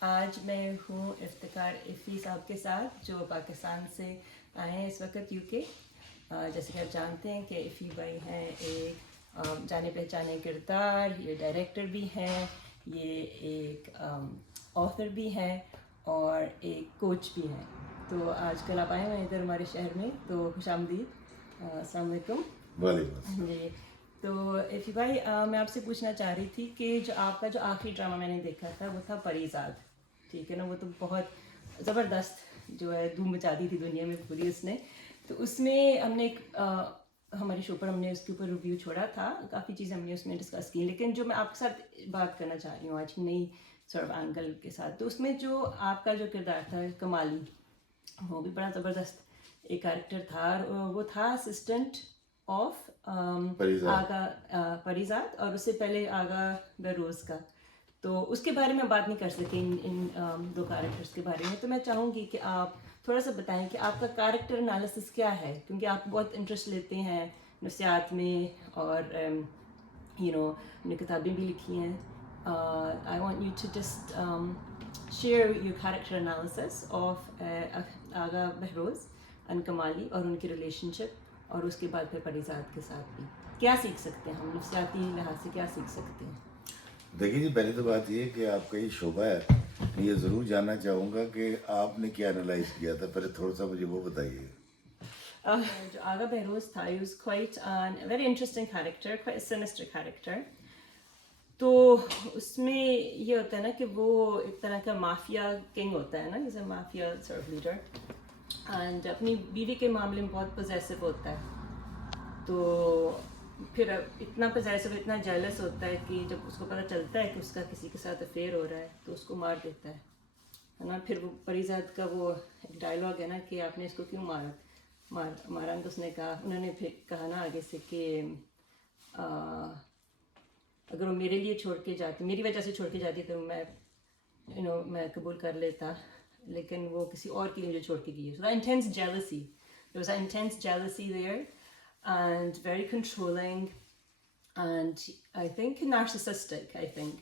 آج میں ہوں افتخار افی صاحب کے ساتھ جو پاکستان سے آئے ہیں اس وقت یو کے. جیسے کہ آپ جانتے ہیں کہ افی بھائی ہیں ایک جانے پہچانے کردار، یہ ڈائریکٹر بھی ہیں، یہ ایک آتھر بھی ہیں اور ایک کوچ بھی ہیں. تو آج کل آپ آئے ہوئے ہیں ادھر ہمارے شہر میں، تو خوش آمدید. السلام علیکم. وعلیکم السلام. جی تو افی بھائی میں آپ سے پوچھنا چاہ رہی تھی کہ جو آپ کا جو آخری ڈرامہ میں نے دیکھا تھا وہ تھا پری زاد. ٹھیک ہے نا، وہ تو بہت زبردست جو ہے دھوم مچا دی تھی دنیا میں پوری اس نے. تو اس میں ہم نے ایک ہمارے شو پر ہم نے اس کے اوپر ریویو چھوڑا تھا، کافی چیزیں ہم نے اس میں ڈسکس کی، لیکن جو میں آپ کے ساتھ بات کرنا چاہ رہی ہوں آج نئی سرو اینگل کے ساتھ، تو اس میں جو آپ کا جو کردار تھا کمالی، وہ بھی بڑا زبردست ایک کیریکٹر تھا. وہ تھا اسسٹنٹ آف آغا پریزاد، اور اس سے پہلے آغا بہروز کا. تو اس کے بارے میں بات نہیں کر سکیں ان دو کیریکٹرس کے بارے میں. تو میں چاہوں گی کہ آپ تھوڑا سا بتائیں کہ آپ کا کیریکٹر انالیسس کیا ہے، کیونکہ آپ بہت انٹرسٹ لیتے ہیں نفسیات میں اور نے کتابیں بھی لکھی ہیں. I want you to just share your character analysis of Agha Behroz and Kamali اور ان کی ریلیشن شپ، اور اس کے بعد پھر پریزاد کے ساتھ بھی کیا سیکھ سکتے ہیں ہم نفسیاتی لحاظ سے، کیا سیکھ سکتے ہیں. دیکھیے جی، پہلی تو بات یہ کہ آپ کا یہ شعبہ ہے، میں یہ ضرور جاننا چاہوں گا کہ آپ نے کیا انالائز کیا تھا. پہلے تھوڑا سا مجھے وہ بتائیے. جو آغا بہروز تھا، he was quite a very interesting character, quite a sinister character. تو اس میں یہ ہوتا ہے نا کہ وہ ایک طرح کا مافیا کنگ ہوتا ہے نا، جیسے مافیا سرو لیڈر، اینڈ اپنی بیوی کے معاملے میں بہت پوزیسو ہوتا ہے. تو پھر اتنا پوزیسو، اتنا جیلس ہوتا ہے کہ جب اس کو پتہ چلتا ہے کہ اس کا کسی کے ساتھ افیئر ہو رہا ہے تو اس کو مار دیتا ہے نا. پھر وہ پریزاد کا وہ ایک ڈائلاگ ہے نا کہ آپ نے اس کو کیوں مارا. تو اس نے کہا، انہوں نے پھر کہا نا آگے سے کہ اگر وہ میرے لیے چھوڑ کے جاتی، میری وجہ سے چھوڑ کے جاتی تو میں قبول کر لیتا، لیکن وہ کسی اور کے لیے مجھے چھوڑ کے گئی. So the intense jealousy, there was an intense jealousy there and very controlling and I think narcissistic, I think,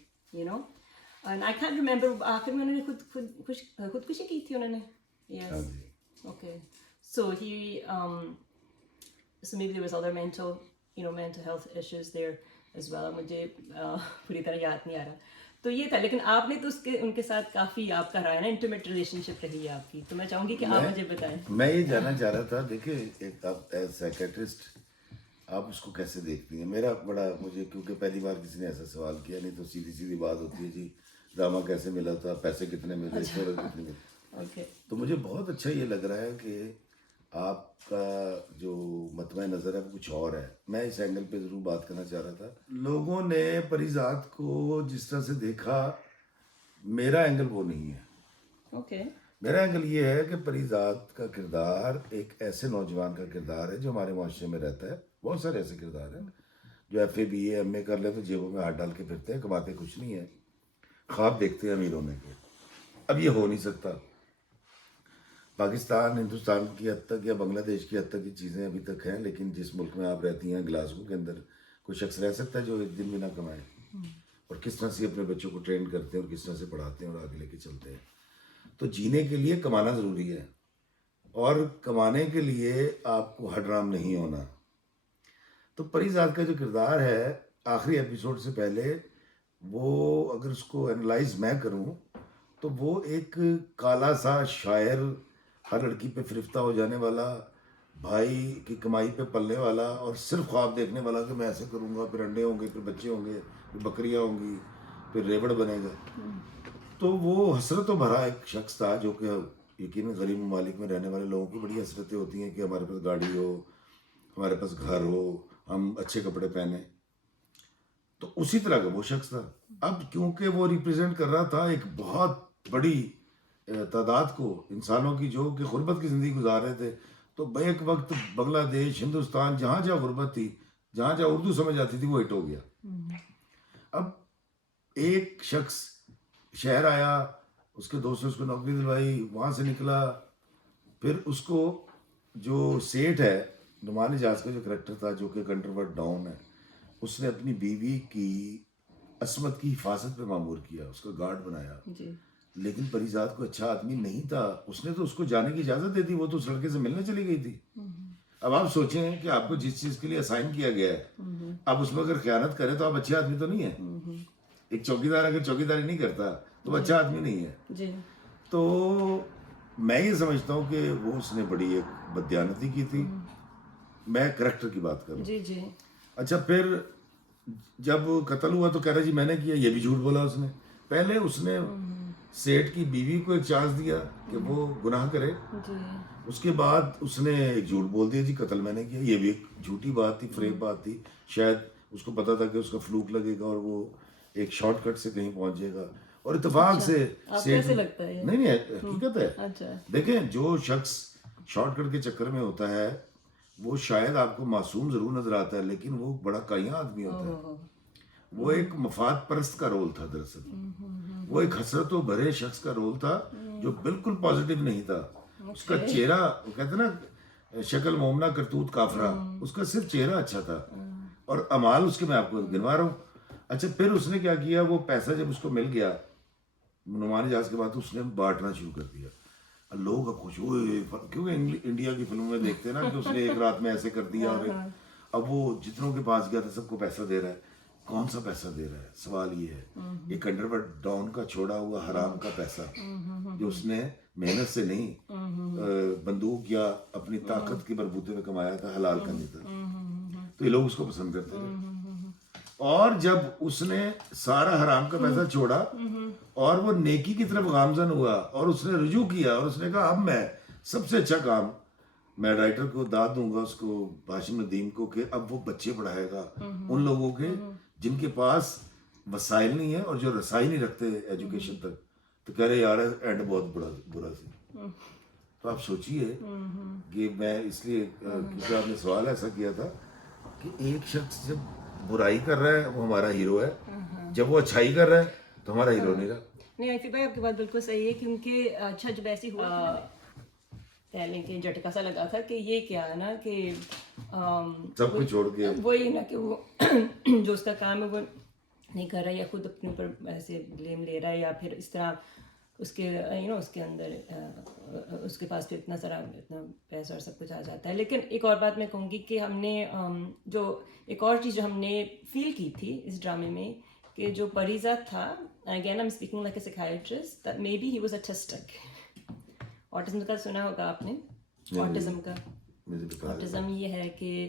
and I can't remember آخر میں انہوں نے خودکشی کی تھی انہوں نے. ہاں Yes. G. Okay. So so maybe there was other mental health issues there as well. مجھے پوری طرح یاد نہیں آ رہا. تو یہ تھا، لیکن آپ نے تو ان کے ساتھ کافی آپ کا رہا ہے نا، انٹیمیٹ ریلیشن شپ رہی ہے آپ کی. تو میں چاہوں گی کہ آپ مجھے بتائیں. میں یہ جاننا چاہ رہا تھا، دیکھیں ایک آپ ایز سائیکیٹرسٹ آپ اس کو کیسے دیکھتی ہیں. میرا بڑا مجھے، کیونکہ پہلی بار کسی نے ایسا سوال کیا، نہیں تو سیدھی سیدھی بات ہوتی ہے جی ڈرامہ کیسے ملا تھا، پیسے کتنے ملے، شہرت کتنی ملی. تو مجھے بہت اچھا یہ لگ رہا ہے کہ آپ کا جو مطمع نظر ہے وہ کچھ اور ہے. میں اس اینگل پہ ضرور بات کرنا چاہ رہا تھا. لوگوں نے پریزاد کو جس طرح سے دیکھا، میرا اینگل وہ نہیں ہے. اوکے. میرا اینگل یہ ہے کہ پریزاد کا کردار ایک ایسے نوجوان کا کردار ہے جو ہمارے معاشرے میں رہتا ہے. بہت سارے ایسے کردار ہیں جو F A B A M A کر لے تو جیبوں میں ہاتھ ڈال کے پھرتے ہیں، کماتے کچھ نہیں ہیں، خواب دیکھتے ہیں امیر ہونے کے. اب یہ ہو نہیں سکتا. پاکستان، ہندوستان کی حد تک یا بنگلہ دیش کی حد تک یہ چیزیں ابھی تک ہیں، لیکن جس ملک میں آپ رہتی ہیں گلاسگو کے اندر، کوئی شخص رہ سکتا ہے جو ایک دن بھی نہ کمائے. اور کس طرح سے اپنے بچوں کو ٹرین کرتے ہیں اور کس طرح سے پڑھاتے ہیں اور آگے لے کے چلتے ہیں. تو جینے کے لیے کمانا ضروری ہے، اور کمانے کے لیے آپ کو حرام نہیں ہونا. تو پریزاد کا جو کردار ہے آخری ایپیسوڈ سے پہلے، وہ اگر اس کو انالائز میں کروں تو وہ ایک کالا سا شاعر، ہر لڑکی پہ فرفتہ ہو جانے والا، بھائی کی کمائی پہ پلنے والا، اور صرف خواب دیکھنے والا کہ میں ایسے کروں گا، پھر انڈے ہوں گے، پھر بچے ہوں گے، پھر بکریاں ہوں گی، پھر ریوڑ بنے گا. تو وہ حسرتوں بھرا ایک شخص تھا جو کہ یقیناً غریب ممالک میں رہنے والے لوگوں کی بڑی حسرتیں ہوتی ہیں کہ ہمارے پاس گاڑی ہو، ہمارے پاس گھر ہو، ہم اچھے کپڑے پہنیں. تو اسی طرح کا وہ شخص تھا. اب کیونکہ وہ ریپرزینٹ کر رہا تھا ایک بہت بڑی تعداد کو، انسانوں کی جو کہ غربت کی زندگی گزار رہے تھے. تو بیک وقت بنگلہ دیش، ہندوستان، جہاں جہاں غربت تھی، جہاں جہاں اردو سمجھ آتی تھی، وہ ہٹ ہو گیا. اب ایک شخص شہر آیا، اس کے دوست نے اس کو نوکری دلوائی، وہاں سے نکلا. پھر اس کو جو سیٹھ ہے، نعمان اجاز کا جو کریکٹر تھا جو کہ کنٹروورٹ ڈاؤن ہے، اس نے اپنی بیوی کی عصمت کی حفاظت پہ مامور کیا، اس کا گارڈ بنایا. لیکن پریزاد کو اچھا آدمی نہیں تھا, اس نے تو اس کو جانے کی اجازت دے دی, وہ تو اس لڑکے سے ملنے چلی گئی تھی. اب آپ سوچیں کہ آپ کو جس چیز کے لیے اسائن کیا گیا ہے, آپ اس میں اگر خیانت کریں تو آپ اچھے آدمی تو نہیں ہیں. ایک چوکیدار اگر چوکیداری نہیں کرتا تو وہ اچھا آدمی نہیں ہے. جی. تو میں یہ سمجھتا ہوں کہ وہ اس نے بڑی ایک بددیانتی کی تھی. میں کریکٹر کی بات کروں. جی جی. اچھا, پھر جب قتل ہوا تو کہہ رہا جی میں نے کیا, یہ بھی جھوٹ بولا اس نے. پہلے اس نے سیٹھ کی بیوی کو ایک چانس دیا کہ وہ گناہ کرے, جی. اس کے بعد اس نے ایک جھوٹ بول دیا جی قتل میں نے کیا. یہ بھی ایک جھوٹی بات تھی, فریب بات تھی. شاید اس کو پتا تھا کہ اس کا فلوک لگے گا اور وہ ایک شارٹ کٹ سے کہیں پہنچ جائے گا, اور اتفاق سے کیسے لگتا ہے؟ نہیں حقیقت ہے. اچھا. دیکھیں جو شخص شارٹ کٹ کے چکر میں ہوتا ہے وہ شاید آپ کو معصوم ضرور نظر آتا ہے, لیکن وہ بڑا کائیاں آدمی ہوتا ہے. وہ ایک مفاد پرست کا رول تھا دراصل. وہ ایک حسرت و بھرے شخص کا رول تھا جو بالکل پازیٹیو نہیں تھا. اس کا چہرہ, وہ کہتے ہیں نا شکل مومنہ کرتوت کافرہ, اس کا صرف چہرہ اچھا تھا اور اعمال اس کے میں آپ کو گنوا رہا ہوں. اچھا, پھر اس نے کیا کیا, وہ پیسہ جب اس کو مل گیا نعمان جہاز کے بعد, اس نے بانٹنا شروع کر دیا. لوگ اب خوش ہوئے, کیونکہ انڈیا کی فلموں میں دیکھتے ہیں نا کہ اس نے ایک رات میں ایسے کر دیا, اور اب وہ جتنوں کے پاس گیا تھا سب کو پیسہ دے رہا ہے. کون سا پیسہ دے رہا ہے, سوال یہ ہے. ایک انڈر ڈاؤن کا چھوڑا ہوا حرام کا پیسہ جو اس نے محنت سے نہیں بندوق یا اپنی طاقت کے بلبوتے میں کمایا تھا, حلال کا نہیں تھا, تو یہ لوگ اس کو پسند کرتے تھے. اور جب اس نے سارا حرام کا پیسہ چھوڑا اور وہ نیکی کی طرف گامزن ہوا اور اس نے رجوع کیا اور اس نے کہا اب میں سب سے اچھا کام میں رائٹر کو داد دوں گا, اس کو ہاشم ندیم کو, کہ اب وہ بچے پڑھائے گا ان لوگوں کے جن کے پاس وسائل نہیں ہے اور جو رسائی نہیں رکھتے ایجوکیشن تک. تو کہہ رہے یار اینڈ بہت برا سی. تو آپ سوچئے کہ میں اس لیے, کیونکہ آپ نے سوال ایسا کیا تھا کہ ایک شخص جب برائی کر رہا ہے وہ ہمارا ہیرو ہے, جب وہ اچھائی کر رہا ہے تو ہمارا ہیرو نہیں رہا. نہیں عافی بھائی آپ کی بات بالکل صحیح ہے, کیونکہ اچھا جب ایسی ہوا پہلے کہ جھٹکا سا لگا تھا کہ یہ کیا ہے نا کہ سب کچھ چھوڑ کے وہی نا کہ وہ جو اس کا کام ہے وہ نہیں کر رہا ہے, یا خود اپنے اوپر ایسے بلیم لے رہا ہے, یا پھر اس طرح اس کے اس کے اندر اس کے پاس پھر اتنا پیسہ اور سب کچھ آ جاتا ہے. لیکن ایک اور بات میں کہوں گی کہ ہم نے جو ایک اور چیز جو ہم نے فیل کی تھی اس ڈرامے میں, کہ جو پریزاد تھا, again I am speaking like a psychiatrist, that may be he was autistic. Autism کا سنا ہوگا آپ نے, آٹزم کا. آٹزم یہ ہے کہ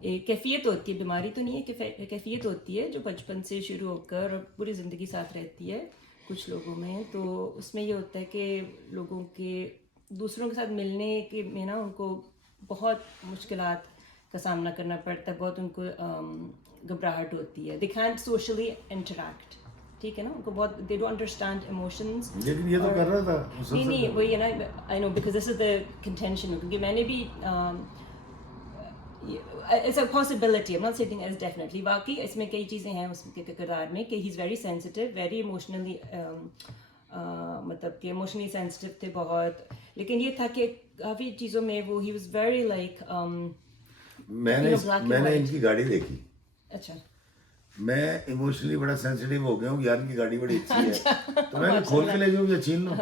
ایک کیفیت ہوتی ہے, بیماری تو نہیں ہے, کہ کیفیت ہوتی ہے جو بچپن سے شروع ہو کر پوری زندگی ساتھ رہتی ہے کچھ لوگوں میں. تو اس میں یہ ہوتا ہے کہ لوگوں کے دوسروں کے ساتھ ملنے کے میں نا ان کو بہت مشکلات کا سامنا کرنا پڑتا ہے, بہت ان کو گھبراہٹ ہوتی ہے, دے کینٹ سوشلی انٹریکٹ, ٹھیک ہے نا, ان کو بہت دے ڈونٹ انڈرسٹینڈ ایموشنز. لیکن یہ تو کر رہا تھا نہیں وہی ہے نا, آئی نو because this is the contention, کیونکہ میں نے بھی it's a possibility, I'm not saying as definitely. واقعی اس میں کئی چیزیں ہیں اس کے کردار میں کہ he is very sensitive, very emotionally, مطلب کہ ایموشنلی سینسٹیو تھے بہت. لیکن یہ تھا کہ کافی چیزوں میں وہ ہی واز ویری لائک. میں نے ان کی گاڑی دیکھی. اچھا. میں ایموشنلی بڑا سینسٹیو ہو گیا ہوں, یار ان کی گاڑی بڑی اچھی ہے تو میں نے کھول کے لے جاؤں یا چھین لوں.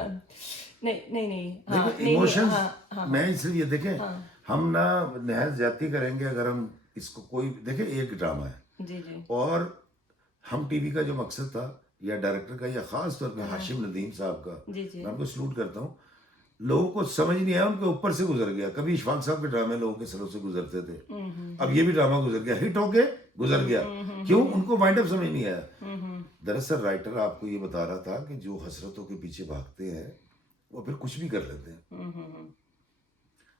نہیں ایموشنز میں صرف یہ دیکھیں, ہم نہ نہایت زیادتی کریں گے اگر ہم اس کو کوئی دیکھیں ایک ڈرامہ ہے جی جی, اور ہم ٹی وی کا جو مقصد تھا یا ڈائریکٹر کا یا خاص طور پہ ہاشم ندیم صاحب کا, میں ان کو سلوٹ کرتا ہوں, لوگوں کو سمجھ نہیں آیا, ان کے اوپر سے گزر گیا. کبھی اشفاق صاحب کے ڈرامے لوگوں کے سروں سے گزرتے تھے, اب یہ بھی ڈرامہ گزر گیا, ہٹ ہو کے گزر گیا. کیوں؟ ان کو وائنڈ اپ سمجھ نہیں آیا. دراصل رائٹر آپ کو یہ بتا رہا تھا کہ جو حسرتوں کے پیچھے بھاگتے ہیں وہ پھر کچھ بھی کر لیتے ہیں.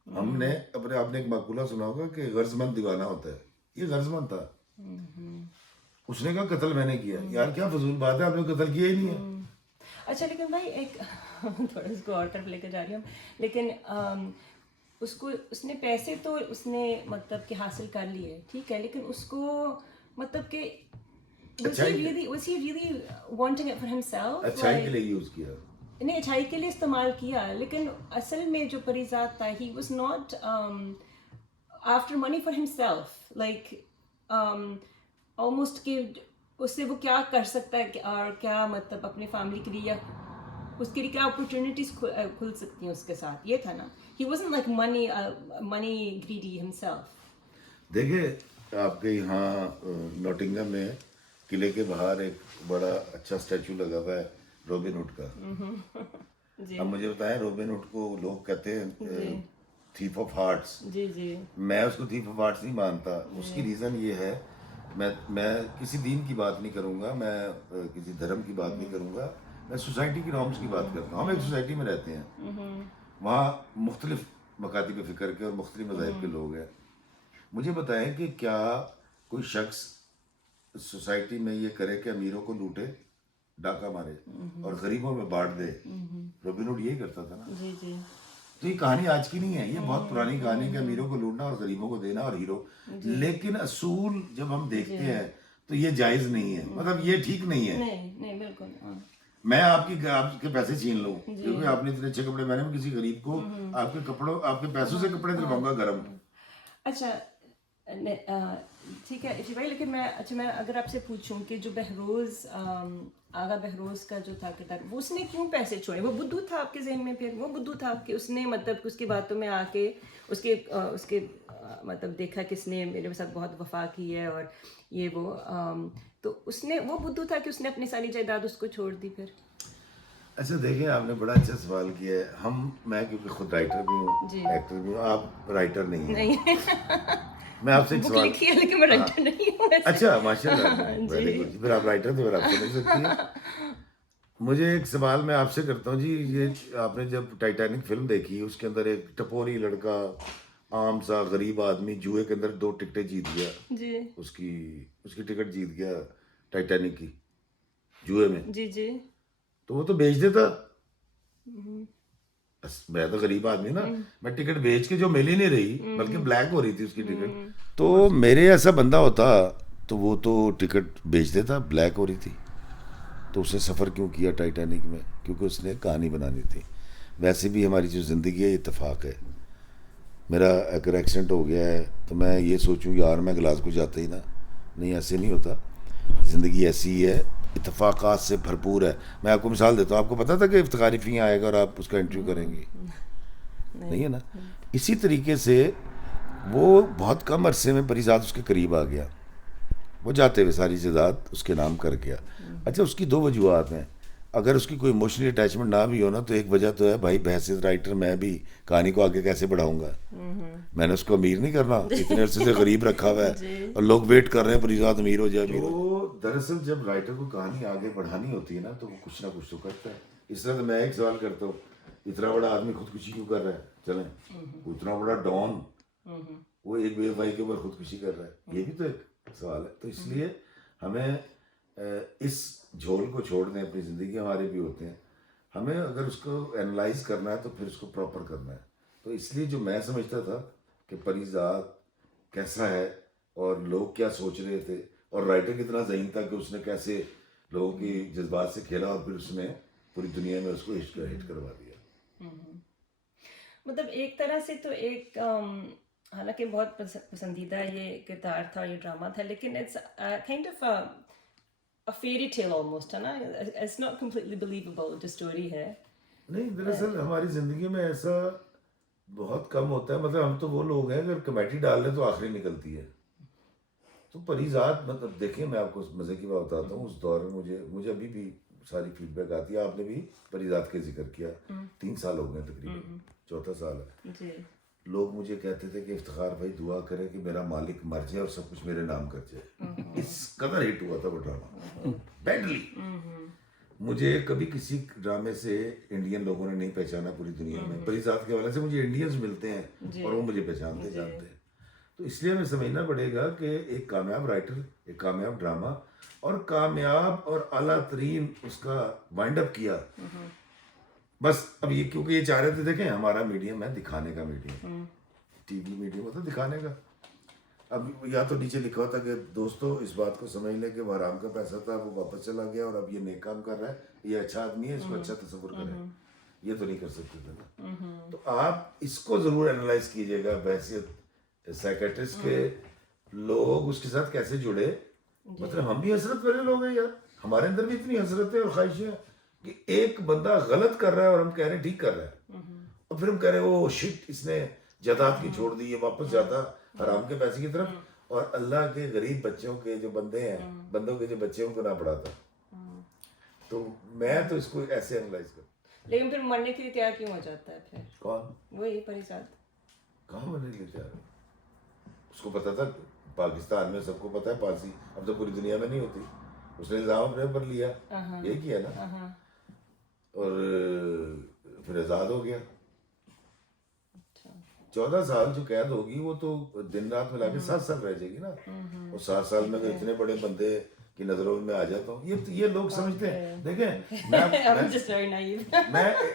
ہم نے آپ نے ایک مقولہ سنا ہوگا کہ غرض مند دیوانہ ہوتا ہے, یہ غرض مند تھا. اس نے کہا قتل میں نے کیا. یار کیا فضول بات ہے, آپ نے قتل کیا ہی نہیں ہے. اچھا لیکن بھائی ایک تھوڑا اس کو اور طرف لے کے جا رہی ہوں, لیکن اس نے پیسے تو اس نے مطلب کہ حاصل کر لیے, ٹھیک ہے, لیکن اس کو مطلب کہ was he really wanting it for himself? اچھائی کے لیے یوز کیا, نہیں اچھائی کے لیے استعمال کیا, لیکن اصل میں جو پریزاد تھا he was not after money for himself, like almost کہ اس سے وہ کیا کر سکتا ہے اور کیا مطلب اپنے فیملی کے لیے, اس کے لیے کیا اپرچونیٹیز کھل سکتی ہیں اس کے ساتھ. یہ تھا نا, ہی wasn't like money greedy himself. دیکھیے آپ کے یہاں نوٹنگم میں قلعے کے باہر ایک بڑا اچھا اسٹیچو لگا ہوا ہے روبن ہوڈ کا. اب مجھے بتائیں, روبن ہوڈ کو لوگ کہتے ہیں تھیف آف ہارٹس. جی جی, میں اس کو تھیف آف ہارٹس نہیں مانتا. اس کی ریزن یہ ہے, میں کسی دین کی بات نہیں کروں گا, میں کسی دھرم کی بات نہیں کروں گا, میں سوسائٹی کی نارمس کی بات کرتا ہوں. ہم ایک سوسائٹی میں رہتے ہیں, وہاں مختلف مکاتب فکر کے اور مختلف مذاہب کے لوگ ہیں. مجھے بتائیں کہ کیا کوئی شخص سوسائٹی میں یہ کرے کہ امیروں کو لوٹے, ڈاکہ مارے اور غریبوں میں بانٹ دے؟ روبن ہوڈ یہی کرتا تھا نا. جی جی, تو یہ کہانی آج کی نہیں ہے, یہ بہت پرانی کہانی ہے کہ امیروں کو لوٹنا اور غریبوں کو دینا اور ہیرو. لیکن اصول جب ہم دیکھتے ہیں تو یہ جائز نہیں ہے, مطلب یہ ٹھیک نہیں ہے. نہیں بالکل. میں آپ کے پیسے چھین لوں کیونکہ آپ نے اتنے اچھے کپڑے پہنے, میں کسی غریب کو آپ کے پیسوں سے کپڑے دلواؤں گا گرم. اچھا ٹھیک ہے بھائی, لیکن میں اگر آپ سے پوچھوں کہ جو بہروز آغا بہروز کا جو تھا کتاب, وہ اس نے کیوں پیسے چھوڑے؟ وہ بدھو تھا آپ کے ذہن میں؟ پھر وہ بدھو تھا کہ اس نے مطلب اس کی باتوں میں آ کے اس کے مطلب دیکھا کہ اس نے میرے ساتھ بہت وفا کی ہے اور یہ وہ, تو اس نے وہ بدھو تھا کہ اس نے اپنی ساری جائیداد اس کو چھوڑ دی پھر؟ اچھا دیکھیں, آپ نے بڑا اچھا سوال کیا ہے. میں کیونکہ خود رائٹر بھی ہوں, ایکٹر بھی ہوں, آپ رائٹر نہیں ہیں. میں آپ سے ایک سوال, لکھی ہے لیکن میں رائٹر نہیں ہوں. اچھا ماشاء اللہ, ویری گڈ. پھر آپ رائٹر تھے, پھر آپ سمجھ سکتی ہیں. مجھے ایک سوال میں آپ سے کرتا ہوں جی. یہ آپ نے جب ٹائٹینک فلم دیکھی, اس کے اندر ایک ٹپوری لڑکا, عام سا غریب آدمی, جوئے کے اندر 2 ٹکٹیں جیت گیا. جی, اس کی ٹکٹ جیت گیا ٹائٹینک کی جوئے میں. جی جی, تو وہ تو بیچ دیتا. میں تو غریب آدمی نا, میں ٹکٹ بیچ کے جو مل ہی نہیں رہی بلکہ بلیک ہو رہی تھی اس کی ٹکٹ, تو میرے ایسا بندہ ہوتا تو وہ تو ٹکٹ بیچ دیتا, بلیک ہو رہی تھی. تو اس نے سفر کیوں کیا ٹائٹینک میں؟ کیونکہ اس نے کہانی بنانی تھی. ویسے بھی ہماری جو زندگی ہے اتفاق ہے. میرا اگر ایکسیڈنٹ ہو گیا ہے تو میں یہ سوچوں یار میں گلاسگو جاتا ہی نا, نہیں ایسے نہیں ہوتا. زندگی ایسی ہی ہے, اتفاقات سے بھرپور ہے. میں آپ کو مثال دیتا ہوں, آپ کو پتا تھا کہ افتخاری فی آئے گا اور آپ اس کا انٹرویو کریں گی؟ نہیں ہے نا. اسی طریقے سے وہ بہت کم عرصے میں پریزاد اس کے قریب آ گیا, وہ جاتے ہوئے ساری جائیداد اس کے نام کر گیا. اچھا اس کی 2 وجوہات ہیں. اگر اس کی کوئی ایموشنل اٹیچمنٹ نہ بھی ہونا تو ایک وجہ تو ہے بھائی بحیثیت رائٹر میں بھی کہانی کو آگے کیسے بڑھاؤں گا. میں نے اس کو امیر نہیں کرنا, اتنے عرصے سے غریب رکھا ہوا ہے اور لوگ ویٹ کر رہے ہیں پریزاد امیر ہو جائے. تو دراصل جب رائٹر کو کہانی آگے بڑھانی ہوتی ہے نا تو وہ کچھ نہ کچھ تو کرتا ہے. اس طرح میں ایک سوال کرتا ہوں, اتنا بڑا آدمی خودکشی کیوں کر رہا ہے؟ چلیں, اتنا بڑا ڈان وہ ایک بے وفائی کے اوپر خودکشی کر رہا ہے, یہ بھی تو ایک سوال ہے. تو اس لیے ہمیں اس جھول کو چھوڑ دیں, اپنی زندگی ہمارے بھی ہوتے ہیں, ہمیں اگر اس کو اینالائز کرنا ہے تو پھر اس کو پراپر کرنا ہے. تو اس لیے جو میں سمجھتا تھا کہ پریزاد کیسا ہے اور لوگ کیا سوچ رہے تھے, اور رائٹر کتنا ذہین تھا کہ اس نے کیسے لوگوں کی جذبات سے کھیلا اور پھر اس نے پوری دنیا میں اس کو ہٹ کروا دیا. مطلب ایک طرح سے تو ایک حالانکہ بہت پسندیدہ یہ کردار تھا, یہ ڈرامہ تھا, لیکن it's kind of a fairy tale almost, ہے نا. It's not completely believable جو اسٹوری ہے. نہیں, دراصل ہماری زندگی میں ایسا بہت کم ہوتا ہے. مطلب ہم تو وہ لوگ ہیں اگر کمیٹی ڈال لیں تو آخری نکلتی ہے. تو پریزاد مطلب دیکھیں, میں آپ کو مزے کی بات بتاتا ہوں, اس دور میں مجھے ابھی بھی ساری فیڈ بیک آتی ہے. آپ نے بھی پریزاد کے ذکر کیا, 3 سال ہو گئے تقریباً, 4تھا سال ہے. لوگ مجھے کہتے تھے کہ افتخار بھائی دعا کرے کہ میرا مالک مر جائے اور سب کچھ میرے نام کر جائے. اس قدر ہٹ ہوا تھا وہ ڈرامہ بیڈلی. مجھے کبھی کسی ڈرامے سے انڈین لوگوں نے نہیں پہچانا پوری دنیا میں. پریزاد کے حوالے سے مجھے انڈینز ملتے ہیں اور وہ مجھے پہچانتے جانتے ہیں. تو اس لیے ہمیں سمجھنا پڑے گا کہ ایک کامیاب رائٹر, ایک کامیاب ڈرامہ اور کامیاب اور اعلیٰ ترین اس کا وائنڈ اپ کیا. بس اب یہ کیونکہ یہ چاہ رہے تھے, دیکھیں ہمارا میڈیم ہے دکھانے کا میڈیم, ٹی وی میڈیم ہوتا ہے دکھانے کا. اب یا تو نیچے لکھا ہوتا کہ دوستوں اس بات کو سمجھ لیں کہ وہ حرام کا پیسہ تھا, وہ واپس چلا گیا اور اب یہ نیک کام کر رہا ہے, یہ اچھا آدمی ہے, اس کو اچھا تصور کریں. یہ تو نہیں کر سکتے تھے نا. تو آپ اس کو ضرور اینالائز کیجیے گا بحیثیت سائیکیٹرسٹ کے, لوگ اس کے ساتھ کیسے جڑے. مطلب ہم بھی حسرت والے لوگ ہیں یار, ہمارے اندر بھی اتنی حسرتیں اور خواہشیں ہیں کہ ایک بندہ غلط کر رہا ہے اور ہم کہہ رہے ہیں ٹھیک کر رہا ہے, اور پھر ہم کہہ رہے ہیں او شٹ اس نے جائیداد کی چھوڑ دی, یہ واپس جاتا حرام کے پیسے کی طرف, اور اللہ کے غریب بچوں کے جو بندے ہیں, بندوں کے جو بچے ان کو نہ پڑھاتا. تو میں تو اس کو ایسے انالائز کرتا. لیکن پھر مرنے کے لیے تیار کیوں ہو جاتا ہے پھر؟ کون؟ وہی پریزاد. کہاں مرنے کے لیے تیار ہے؟ اس کو پتا تھا پاکستان میں سب کو پتا ہے پھانسی اب تو پوری دنیا میں نہیں ہوتی, اس نے الزام اپنے اوپر لیا, یہی کیا نا, اور پھر آزاد ہو گیا. 14 سال جو قید ہوگی وہ تو دن رات ملا کے 7 سال رہ جائے گی نا, اور 7 سال میں اگر اتنے بڑے بندے کی نظروں میں آ جاتا ہوں, یہ لوگ سمجھتے ہیں. دیکھیں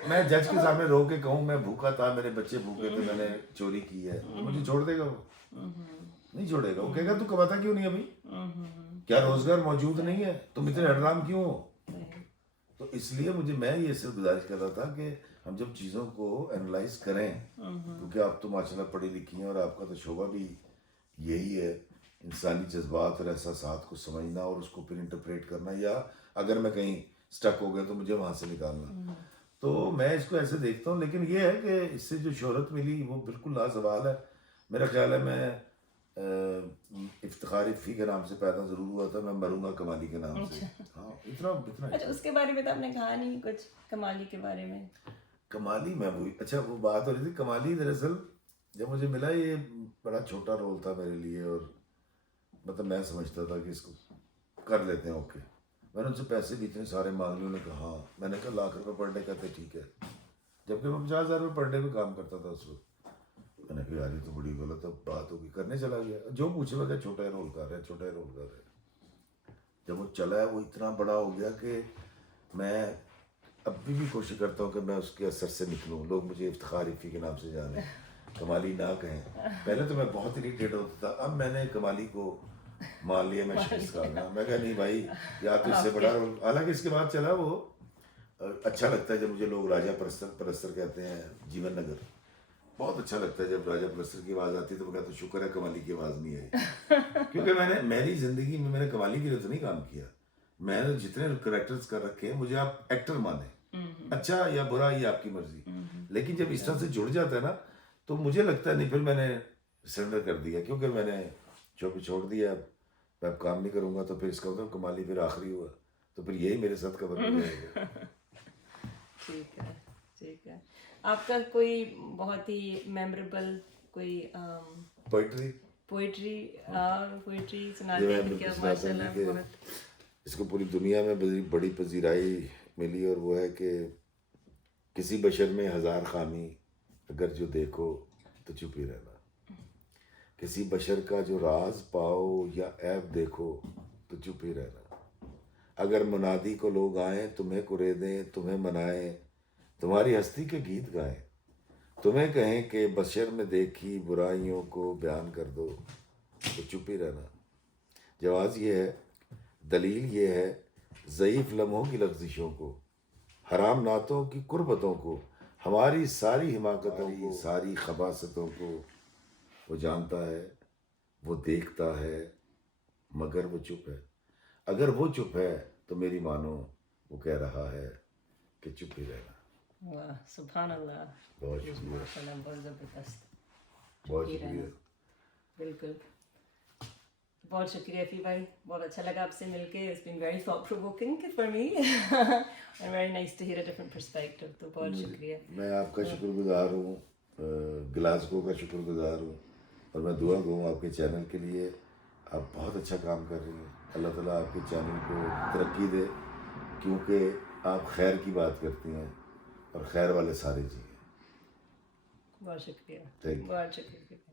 میں جج کے سامنے رو کے کہوں میں بھوکا تھا, میرے بچے بھوکے تھے, میں نے چوری کی ہے, مجھے چھوڑ دے گا وہ؟ نہیں چھوڑے گا. وہ کہے گا تو کماتا کیوں نہیں ابھی, کیا روزگار موجود نہیں ہے, تم اتنے حرام کیوں ہو؟ تو اس لیے میں یہ صرف گزارش کر رہا تھا کہ ہم جب چیزوں کو انالائز کریں, کیونکہ آپ تو ماشاء اللہ پڑھی لکھی ہیں اور آپ کا تو شعبہ بھی یہی ہے, انسانی جذبات اور احساسات کو سمجھنا اور اس کو پھر انٹرپریٹ کرنا, یا اگر میں کہیں سٹک ہو گیا تو مجھے وہاں سے نکالنا. تو میں اس کو ایسے دیکھتا ہوں. لیکن یہ ہے کہ اس سے جو شہرت ملی وہ بالکل لازوال ہے. میرا خیال ہے میں افتخار فی کے نام سے پیدا ضرور ہوا تھا, میں مروں گا کمالی کے نام سے. ہاں اتنا. اچھا اس کے بارے میں تو آپ نے کہا نہیں کچھ کمالی کے بارے میں. کمالی میں وہی, اچھا وہ بات ہو رہی تھی کمالی. دراصل جب مجھے ملا یہ بڑا چھوٹا رول تھا میرے لیے, اور مطلب میں سمجھتا تھا کہ اس کو کر لیتے ہیں. اوکے, میں نے ان سے پیسے بھی اتنے سارے مانگ لیے, انہوں نے کہا ہاں. میں نے کہا ₹1,00,000 پر ڈے کہتے ٹھیک ہے, جبکہ میں ₹50,000 پر ڈے میں کام کرتا تھا اس وقت. میں نے کہا یار یہ تو بڑی غلط بات ہوگی, کرنے چلا گیا. جو پوچھے میں کہ چھوٹا ہی رول کر رہے ہیں, چھوٹا ہی رول کر رہے ہیں. جب وہ چلا ہے وہ اتنا بڑا ہو گیا کہ میں اب بھی کوشش کرتا ہوں کہ میں اس کے اثر سے نکلوں. لوگ مجھے افتخار فی کے نام سے جانیں, کمالی نہ کہیں. پہلے تو میں بہت اریٹیٹ ہوتا تھا, اب میں نے کمالی کو مان لیا. میں شخص کا میں کہا نہیں بھائی یا تو اس سے بڑا رول. حالانکہ اس کے بعد چلا وہ اچھا لگتا ہے جب مجھے لوگ راجہ پرستر کہتے ہیں, جیون نگر. بہت اچھا لگتا ہے جب راجہ پرستر کی آواز آتی ہے تو میں کہتا ہوں شکر ہے کمالی کی آواز نہیں آئی. کیونکہ میری زندگی میں نے کمالی کے لیے تو نہیں کام کیا. میں نے جتنے کریکٹرز کر رکھے ہیں, مجھے آپ ایکٹر مانیں, اچھا یا برا یہ آپ کی مرضی, لیکن جب اس طرح سے جڑ جاتا ہے نا تو مجھے لگتا ہے نہیں, پھر میں نے سرنڈر کر دیا, کیونکہ میں نے چھوڑ دیا. میں اب کام نہیں کروں گا تو پھر اس کا مطلب کمالی پھر آخری ہوا, تو پھر یہی میرے ساتھ کور ہو جائے گا. ٹھیک ہے ٹھیک ہے. آپ کا کوئی بہت ہی میموریبل کوئی پوئٹری سناتے ہیں کیا؟ ماشاء اللہ بہت. اس کو پوری دنیا میں بڑی پذیرائی ملی, اور وہ ہے کہ کسی بشر میں 1000 خامی اگر جو دیکھو تو چپ ہی رہنا. کسی بشر کا جو راز پاؤ یا عیب دیکھو تو چپ ہی رہنا. اگر منادی کو لوگ آئیں, تمہیں کرے دیں, تمہیں منائیں, تمہاری ہستی کے گیت گائیں, تمہیں کہیں کہ بشر میں دیکھی برائیوں کو بیان کر دو تو چپ ہی رہنا. جواز یہ ہے, دلیل یہ ہے, ضعیف لمحوں کی لغزشوں کو, حرام نعتوں کی قربتوں کو, ہماری ساری حماقتوں کو, ساری خباثتوں کو وہ جانتا ہے, وہ دیکھتا ہے, مگر وہ چپ ہے. اگر وہ چپ ہے تو میری مانو وہ کہہ رہا ہے کہ چپ ہی رہنا. واہ سبحان اللہ. بہت شکریہ, بہت زبردست. بہت شکریہ. بالکل بہت شکریہ فی بھائی, بہت اچھا لگا آپ سے مل کے. It's been very thought provoking for me and very nice to hear a different perspective. تو بہت شکریہ. میں آپ کا شکر گزار ہوں, گلاسگو کا شکر گزار ہوں, اور میں دعا گوں آپ کے چینل کے لیے. آپ بہت اچھا کام کر رہی ہیں. اللہ تعالیٰ آپ کے چینل کو ترقی دے, کیونکہ آپ خیر کی بات کرتی ہیں اور خیر والے سارے جی ہیں. بہت شکریہ. Thank you. بہت شکریہ.